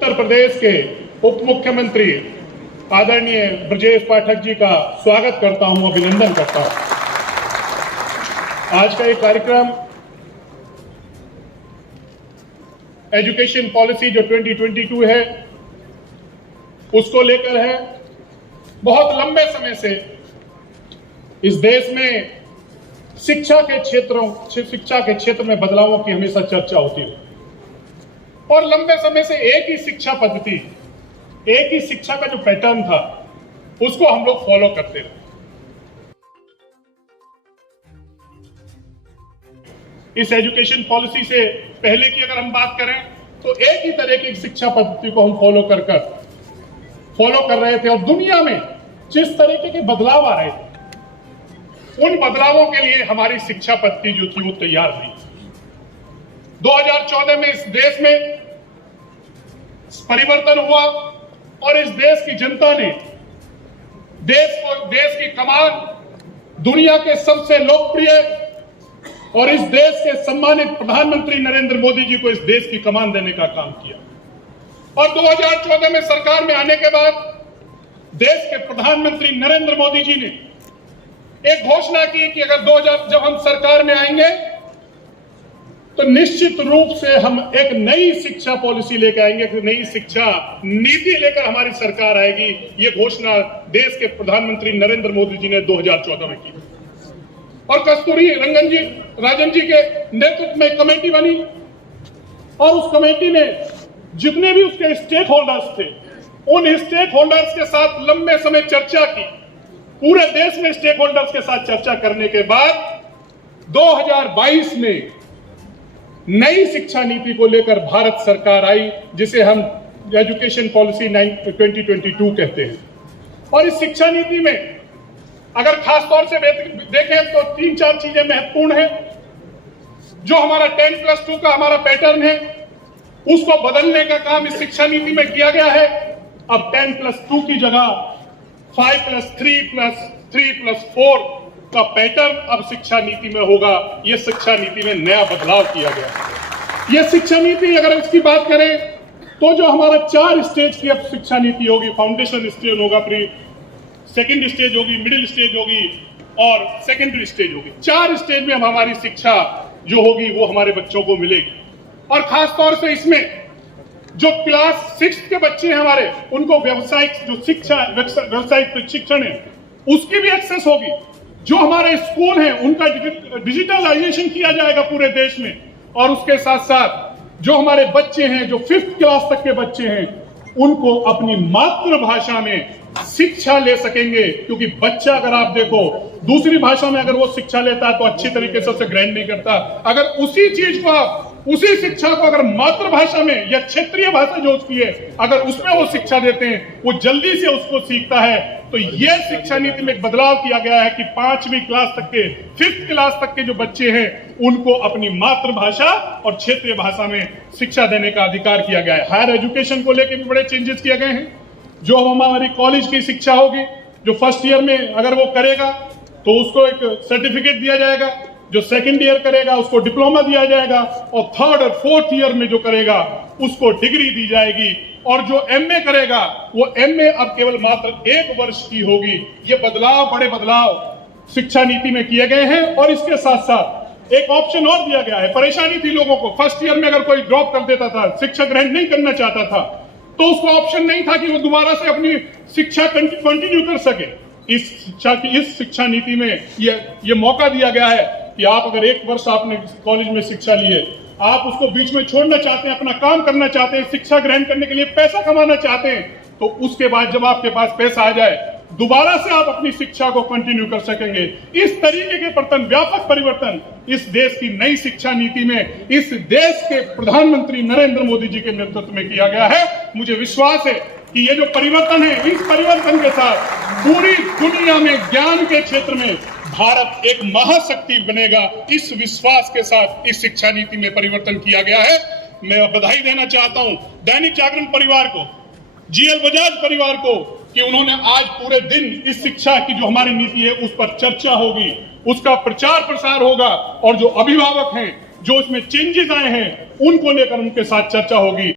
उत्तर प्रदेश के उप मुख्यमंत्री आदरणीय ब्रजेश पाठक जी का स्वागत करता हूं, अभिनंदन करता हूं। आज का ये कार्यक्रम एजुकेशन पॉलिसी जो 2022 है उसको लेकर है। बहुत लंबे समय से इस देश में शिक्षा के क्षेत्र में बदलावों की हमेशा चर्चा होती है और लंबे समय से एक ही शिक्षा पद्धति, एक ही शिक्षा का जो पैटर्न था उसको हम लोग फॉलो करते रहे। इस एजुकेशन पॉलिसी से पहले की अगर हम बात करें तो एक ही तरह की शिक्षा पद्धति को हम फॉलो कर रहे थे और दुनिया में जिस तरीके के बदलाव आ रहे थे उन बदलावों के लिए हमारी शिक्षा पद्धति जो थी वो तैयार नहीं। 2014 में इस देश में परिवर्तन हुआ और इस देश की जनता ने देश की कमान दुनिया के सबसे लोकप्रिय और इस देश के सम्मानित प्रधानमंत्री नरेंद्र मोदी जी को इस देश की कमान देने का काम किया। और 2014 में सरकार में आने के बाद देश के प्रधानमंत्री नरेंद्र मोदी जी ने एक घोषणा की कि अगर जब हम सरकार में आएंगे तो निश्चित रूप से हम एक नई शिक्षा पॉलिसी लेकर आएंगे, एक नई शिक्षा नीति लेकर हमारी सरकार आएगी। ये घोषणा देश के प्रधानमंत्री नरेंद्र मोदी जी ने 2014 में की और कस्तूरी राजन जी के नेतृत्व में कमेटी बनी और उस कमेटी ने जितने भी उसके स्टेक होल्डर्स थे उन स्टेक होल्डर्स के साथ लंबे समय चर्चा की। पूरे देश में स्टेक होल्डर्स के साथ चर्चा करने के बाद 2022 में नई शिक्षा नीति को लेकर भारत सरकार आई, जिसे हम एजुकेशन पॉलिसी 2022 कहते हैं। और इस शिक्षा नीति में अगर खास तौर से देखें तो 3-4 चीजें महत्वपूर्ण हैं। जो हमारा 10+2 का हमारा पैटर्न है उसको बदलने का काम इस शिक्षा नीति में किया गया है। अब 10+2 की जगह 5+3+3+4 का पैटर्न अब शिक्षा नीति में होगा। यह शिक्षा नीति में नया बदलाव किया गया है। यह शिक्षा नीति अगर इसकी बात करें तो जो हमारा 4 स्टेज की अब शिक्षा नीति होगी, फाउंडेशन स्टेज होगा, सेकेंड स्टेज होगी, मिडिल स्टेज होगी और सेकेंडरी स्टेज होगी। 4 स्टेज में हमारी शिक्षा जो होगी वो हमारे बच्चों को मिलेगी। और खास तौर से इसमें जो क्लास 6 के बच्चे हैं हमारे, उनको व्यावसायिक जो शिक्षा, व्यावसायिक प्रशिक्षण है उसकी भी एक्सेस होगी। जो हमारे स्कूल हैं उनका डिजिटलाइजेशन किया जाएगा पूरे देश में। और उसके साथ साथ जो हमारे बच्चे हैं, जो 5th क्लास तक के बच्चे हैं, उनको अपनी मातृभाषा में शिक्षा ले सकेंगे। क्योंकि बच्चा अगर आप देखो दूसरी भाषा में अगर वो शिक्षा लेता है तो अच्छी तरीके से उसे ग्रहण नहीं करता। अगर उसी चीज को आप, उसी शिक्षा को अगर मातृभाषा में या क्षेत्रीय भाषा जो उसकी है अगर उसमें वो शिक्षा देते हैं वो जल्दी से उसको सीखता है। तो ये शिक्षा नीति में एक बदलाव किया गया है कि 5वीं क्लास तक के, 5th क्लास तक के जो बच्चे हैं उनको अपनी मातृभाषा और क्षेत्रीय भाषा में शिक्षा देने का अधिकार किया गया है। हायर एजुकेशन को लेकर भी बड़े चेंजेस किए गए हैं। जो हमारी कॉलेज की शिक्षा होगी, जो फर्स्ट ईयर में अगर वो करेगा तो उसको एक सर्टिफिकेट दिया जाएगा, जो सेकंड ईयर करेगा उसको डिप्लोमा दिया जाएगा और 3rd और 4th ईयर में जो करेगा उसको डिग्री दी जाएगी। और जो एमए करेगा वो एमए अब केवल मात्र 1 वर्ष की होगी। ये बदलाव, बड़े बदलाव शिक्षा नीति में किए गए हैं। और इसके साथ साथ एक ऑप्शन और दिया गया है। परेशानी थी लोगों को, फर्स्ट ईयर में अगर कोई ड्रॉप कर देता था, शिक्षा ग्रहण नहीं करना चाहता था, तो उसको ऑप्शन नहीं था कि वो दोबारा से अपनी शिक्षा कंटिन्यू कर सके। इस शिक्षा नीति में ये मौका दिया गया है कि आप अगर 1 वर्ष आपने कॉलेज में शिक्षा ली है, आप उसको बीच में छोड़ना चाहते हैं, अपना काम करना चाहते हैं, शिक्षा ग्रहण करने के लिए पैसा कमाना चाहते हैं, तो उसके बाद जब आपके पास पैसा आ जाए दोबारा से आप अपनी शिक्षा को कंटिन्यू कर सकेंगे। इस तरीके के व्यापक परिवर्तन इस देश की नई शिक्षा नीति में इस देश के प्रधानमंत्री नरेंद्र मोदी जी के नेतृत्व में किया गया है। मुझे विश्वास है कि ये जो परिवर्तन है, इस परिवर्तन के साथ पूरी दुनिया में ज्ञान के क्षेत्र में भारत एक महाशक्ति बनेगा। इस विश्वास के साथ इस शिक्षा नीति में परिवर्तन किया गया है। मैं बधाई देना चाहता हूं दैनिक जागरण परिवार को, जीएल बजाज परिवार को कि उन्होंने आज पूरे दिन इस शिक्षा की जो हमारी नीति है उस पर चर्चा होगी, उसका प्रचार प्रसार होगा और जो अभिभावक हैं, जो इसमें चेंजेस आए हैं उनको लेकर उनके साथ चर्चा होगी।